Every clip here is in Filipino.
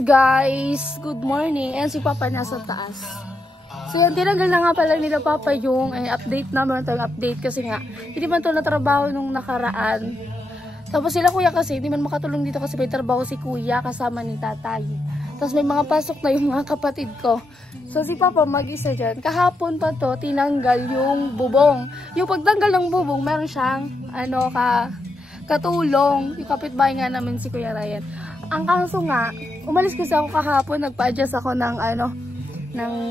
Ayan guys, good morning. Ayan si Papa nasa taas. So yan, tinanggal na nga pala nila Papa yung update naman. Ito yung update kasi nga, hindi man ito natrabaho nung nakaraan. Tapos sila kuya kasi, hindi man makatulong dito kasi may trabaho si kuya kasama ni tatay. Tapos may mga pasok na yung mga kapatid ko. So si Papa mag-isa dyan. Kahapon pa to, tinanggal yung bubong. Yung pagtanggal ng bubong, meron siyang katulong. Yung kapitbahay nga namin si Kuya Ryan. Ang kaso nga, umalis kasi ako kahapon, nagpa-adjust ako ng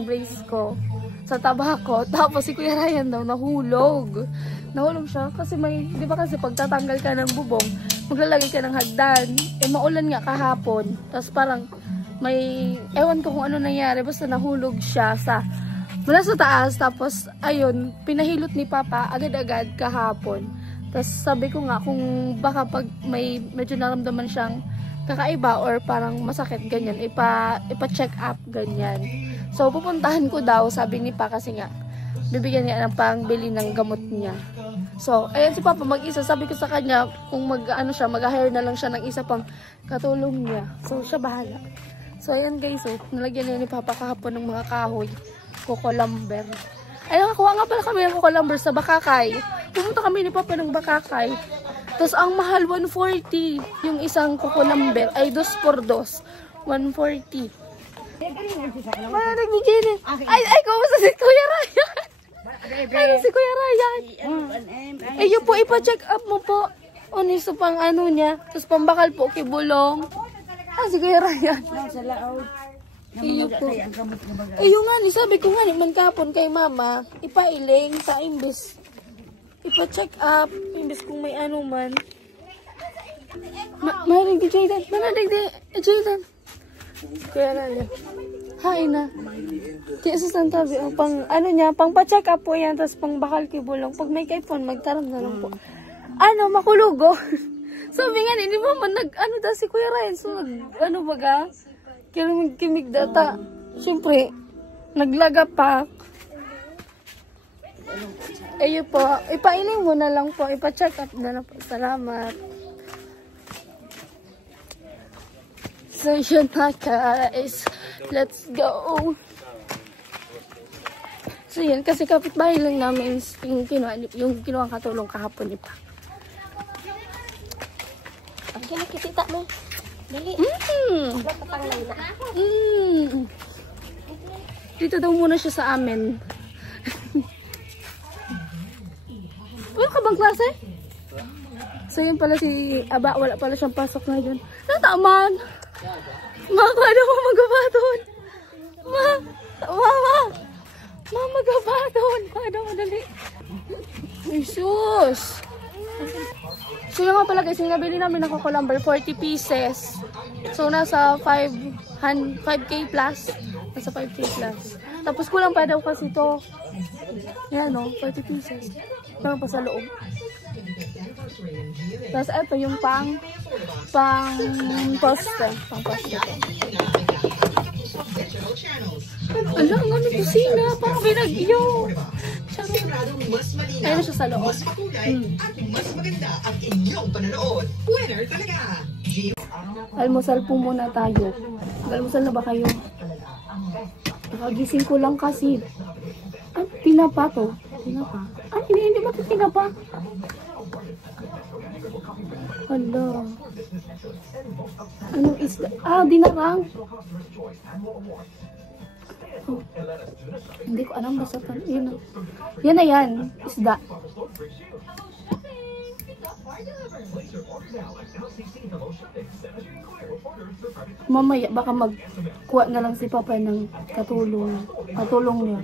brace ko sa tabako. Tapos si Kuya Ryan daw nahulog. Nahulog siya kasi may, di ba kasi pagtatanggal ka ng bubong, maglalagay ka ng hagdan. Maulan nga kahapon. Tapos parang may, ewan ko kung ano nangyari, basta nahulog siya mula sa taas. Tapos ayun, pinahilot ni Papa agad-agad kahapon. Tapos sabi ko nga kung baka pag may medyo naramdaman siyang kakaiba or parang masakit ganyan, ipa-check up ganyan. So pupuntahan ko daw, sabi ni Pa, kasi nga bibigyan niya ng pangbili ng gamot niya. So ayan si Papa mag-isa, sabi ko sa kanya kung mag-hire na lang siya ng isa pang katulong niya. So siya bahala. So ayan guys, nalagyan niya ni Papa kahapon ng mga kahoy, kukulamber. Ayun, nakuha nga pala kami ng kukulamber sa Bakakay. Pumunta kami ni Papa ng Bakakay. Tapos ang mahal, 140. Yung isang kukulamber ay 2 por 2. 140. Mananag ni Jaden. Ay, kumusta si Kuya Ryan? Ano si Kuya Ryan? Ayun po, ipa-check up mo po. Uniso pang niya. Tapos pambakal po, kibulong. Si Kuya Ryan. Iyo po. Ayun nga, sabi ko nga, man kapon kay Mama, ipailing sa imbis. Ipa-check up, imbis kung may man. Mahinig di Jayden. Manadig di Jayden. Kuya Raya. Hain na. Kaya sa santabi, pang pang pa-check up po yan, tapos pang bakal kibulong. Pag may kaipon, magtaram na lang po. Makulugo. Sabi nga, hindi mo man daw si Kuya Ryan. So, baga? Kimig data. Siyempre, naglaga pa. Ayun po, ipailing mo na lang po, ipa-check up na lang po. Salamat. So yun na guys, let's go. So yun, kasi kapitbahay lang namin yung kinuha katulong kahapon ni Pa. Ang kinikita mo. Dali. Dito daw muna siya sa amin. Wala ka bang klase? So yun pala si Aba, wala pala siyang pasok ngayon. Nataman! Kano mo magabaton? Mama! Magabaton! Kano mo dali? Jesus! So yun nga pala guys, yung nabili namin ng kukulamber, 40 pieces. So nasa 5K plus. Nasa 5K plus. Tapos kulang pa daw kasi ito. Yan 40 pieces. Meron pa sa loob. Tapos ito yung pang poste. Pang poste. Ala, ang ano kusina. Parang binagyo. Ayun siya sa loob. Almusal po muna tayo. Almusal na ba kayo? Nakagising ko lang kasi. Tinapa to. Tinapa. Hindi ba ito tinapa? Hala. Anong isda? Dinarang. Oh. Hindi ko alam basta pa. Yan na yan. Isda. Mamaya baka magkuha na lang si Papa ng katulong niya.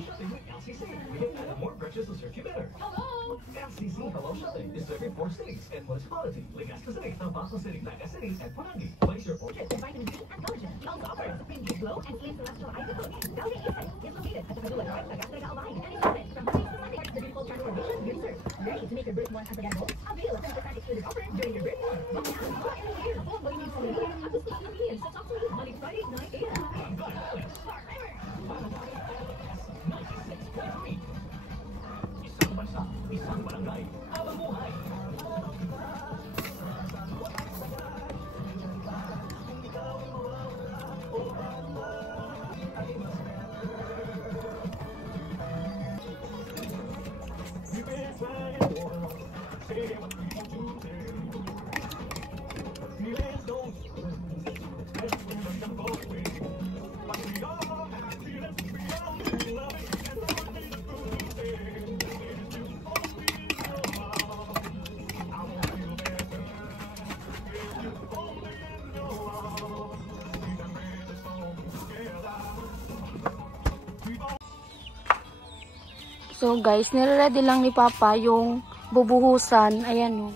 So guys, nire-ready lang ni Papa yung bubuhusan. Ayan o.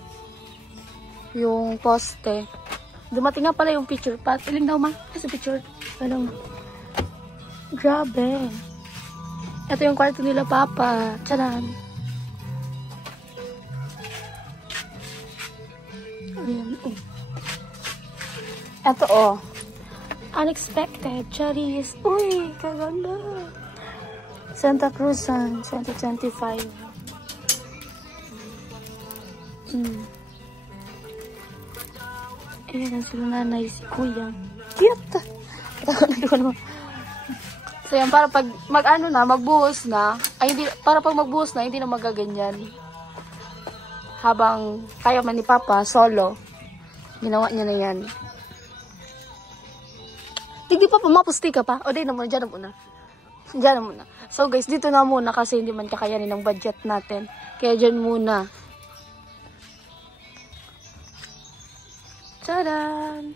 Yung poste. Dumating nga pala yung picture. Iling daw ma? Sa picture. Ano? Grabe. Ito yung kwarto nila Papa. Tcharan. Ayan. Oh. Ito oh. Unexpected. Charis. Uy, kaganda. Santa Cruzan, 2025. Ayan ang sila nanay, si Kuya. Cute! So yan, para pag magbuhos na, ay hindi, para pag magbuhos na, hindi na magaganyan. Habang kaya man ni Papa, solo, ginawa niya na yan. Hindi pa mapusti ka pa? O di na muna, dyan na muna. Diyan na muna. So guys, dito na muna kasi hindi man kakayanin ng budget natin. Kaya dyan muna. Tadaan!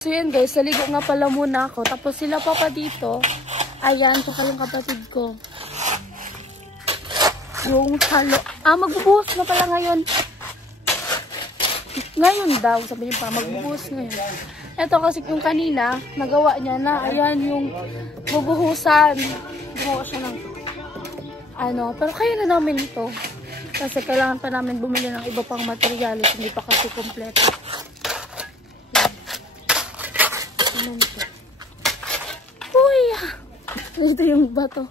So yan guys, saligo nga pala muna ako. Tapos sila Papa dito. Ayan, saka yung kapatid ko. Yung halo. Magbubuhos na pala ngayon. Ngayon daw, sabi niya pa, magbubuhos ngayon. Ito kasi yung kanina, nagawa niya na, ayan yung bubuhusan. Gumawa siya ng, pero kaya na namin ito. Kasi kailangan pa namin bumili ng iba pang materialis, hindi pa kasi kompleto. Ayan ito. Uy! Ito yung bato.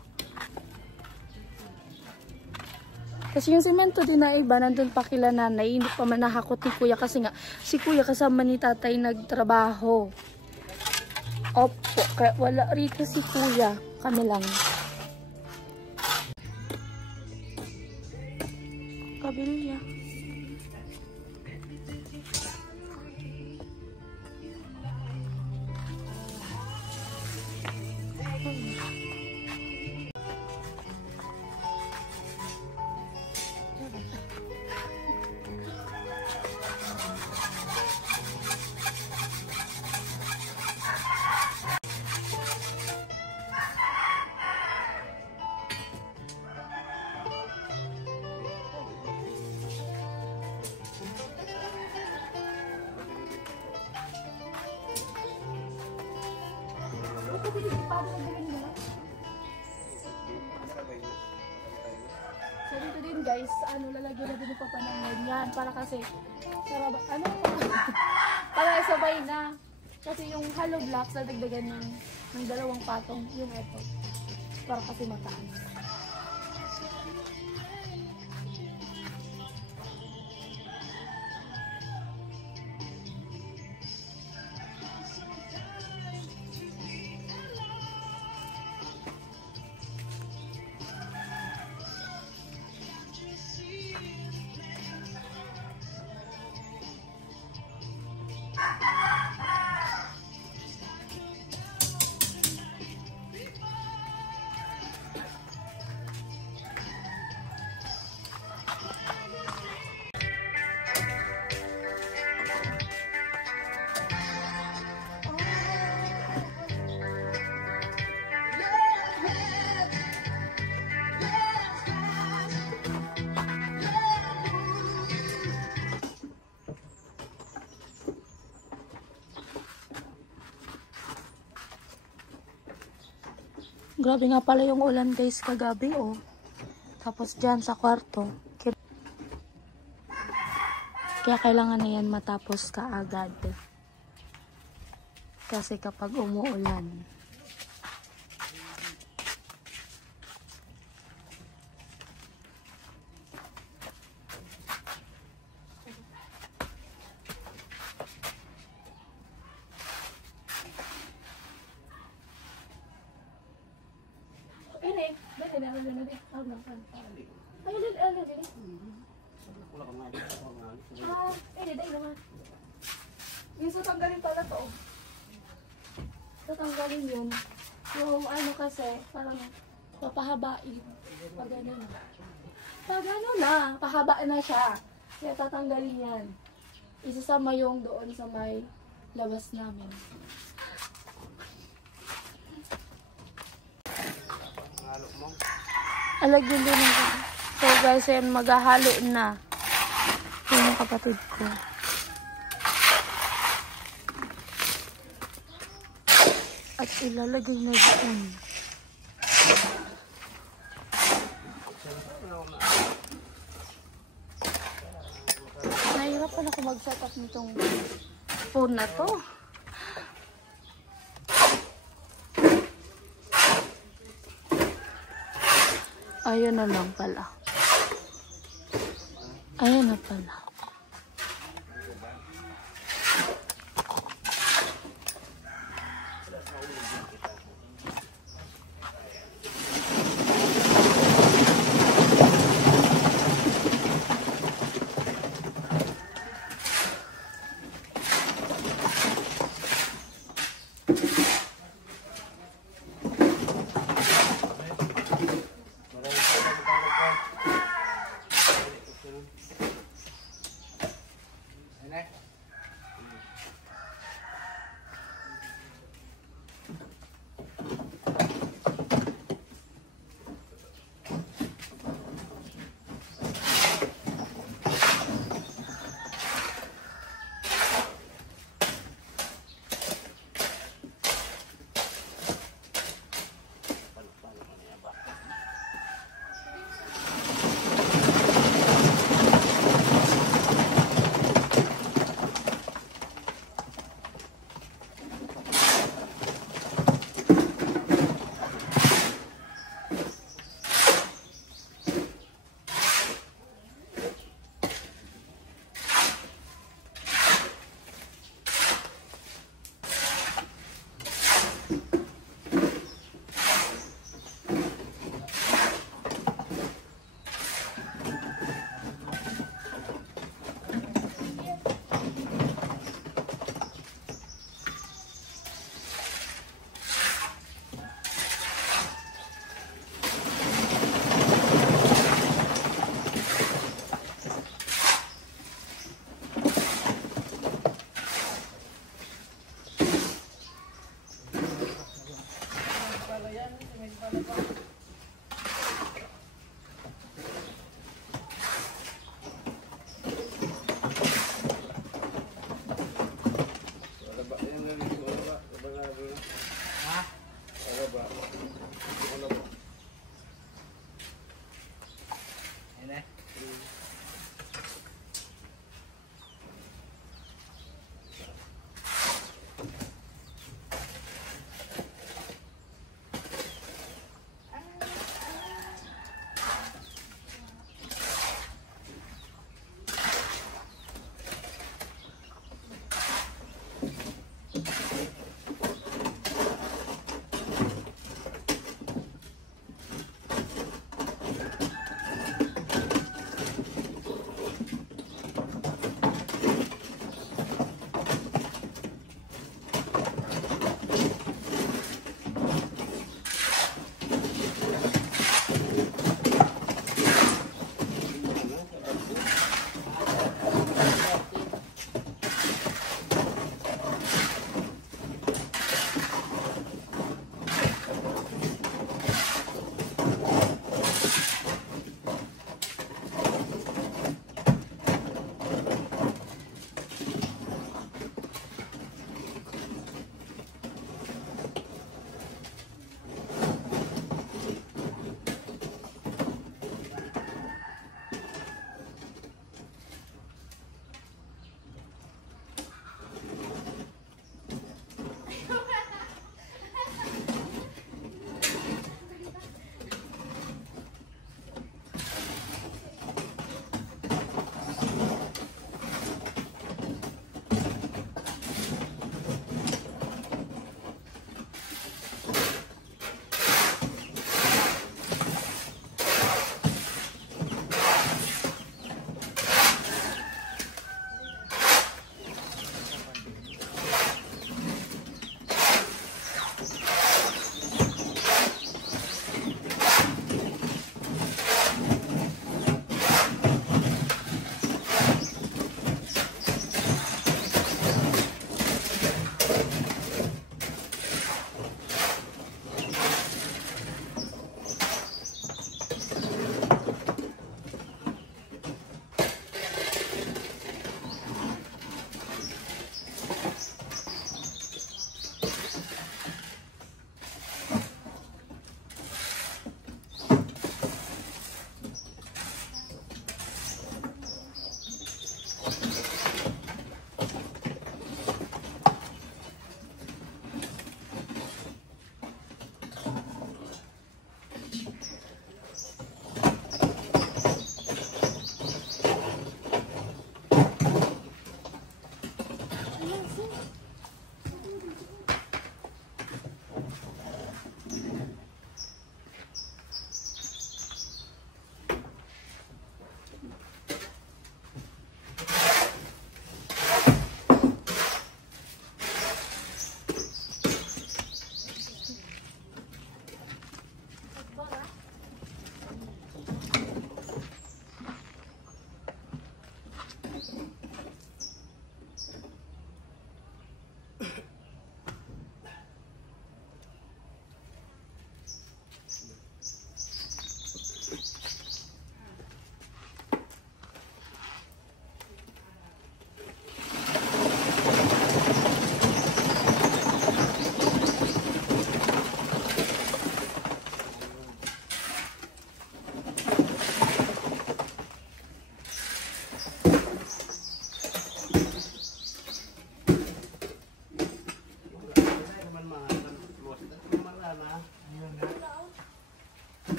Kasi yung semento din na iba, nandun pa kila nanay, hindi pa man nahakot ni Kuya kasi nga, si Kuya kasama ni tatay nagtrabaho. Opo, kaya wala rito si Kuya, kami lang. Kabilya. So dito din guys, lalagyan na din yung papanangin yan para kasi para sabay na kasi yung hollow blocks nadagdagan ng dalawang patong yung ito para kasi mataas. Grabe nga pala yung ulan guys kagabi oh. Tapos dyan sa kwarto. Kaya kailangan na yan matapos kaagad. Kasi kapag umuulan. Yung tatanggalin pala to. Tatanggalin yun. Yung kasi, parang papahabain. Pag ano na. Pag ano na, pahabaan na siya. Kaya tatanggalin yan. Isasama yung doon sa may labas namin. Halo mo. Alagyan din ako. So guys, ayan, maghahalo na. Yung mga kapatid ko. At ilalagay na doon. Nahihirapan ako mag-set up nitong phone na to. Ayun na lang pala. Ayun na pala.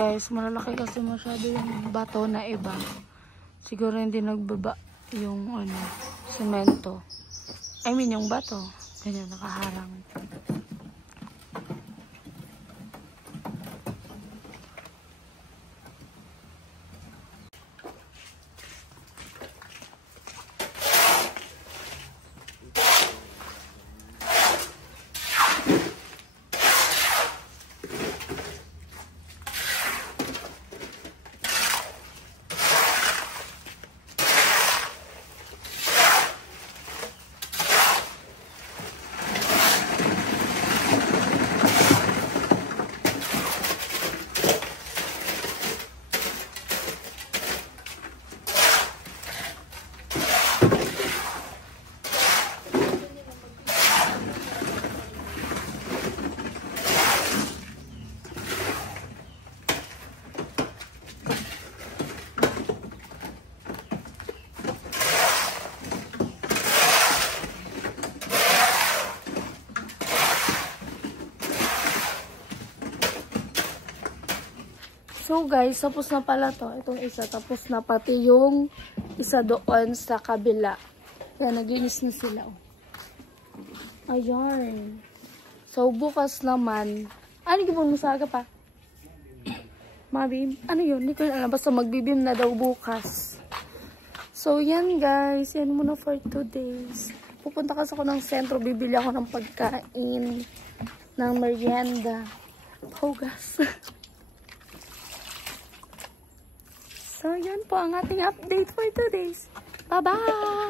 guys, malalaki kasi masyado yung bato na iba. Siguro hindi nagbaba yung ano, semento. I mean yung bato. Ganyan, nakaharang. So guys, tapos na pala to. Itong isa, tapos na pati yung isa doon sa kabila. Kaya naglinis na sila. Oh. Ayan. So bukas naman. Ano gipon mo sa aga pa? Mabim? Ano yun? Hindi ko alam. Basta magbibim na daw bukas. So yan guys. Yan muna for 2 days. Pupunta kasi ako ng sentro. Bibili ako ng pagkain. Ng merienda. Hugas. So, yan po ang ating update for 2 days. Bye-bye!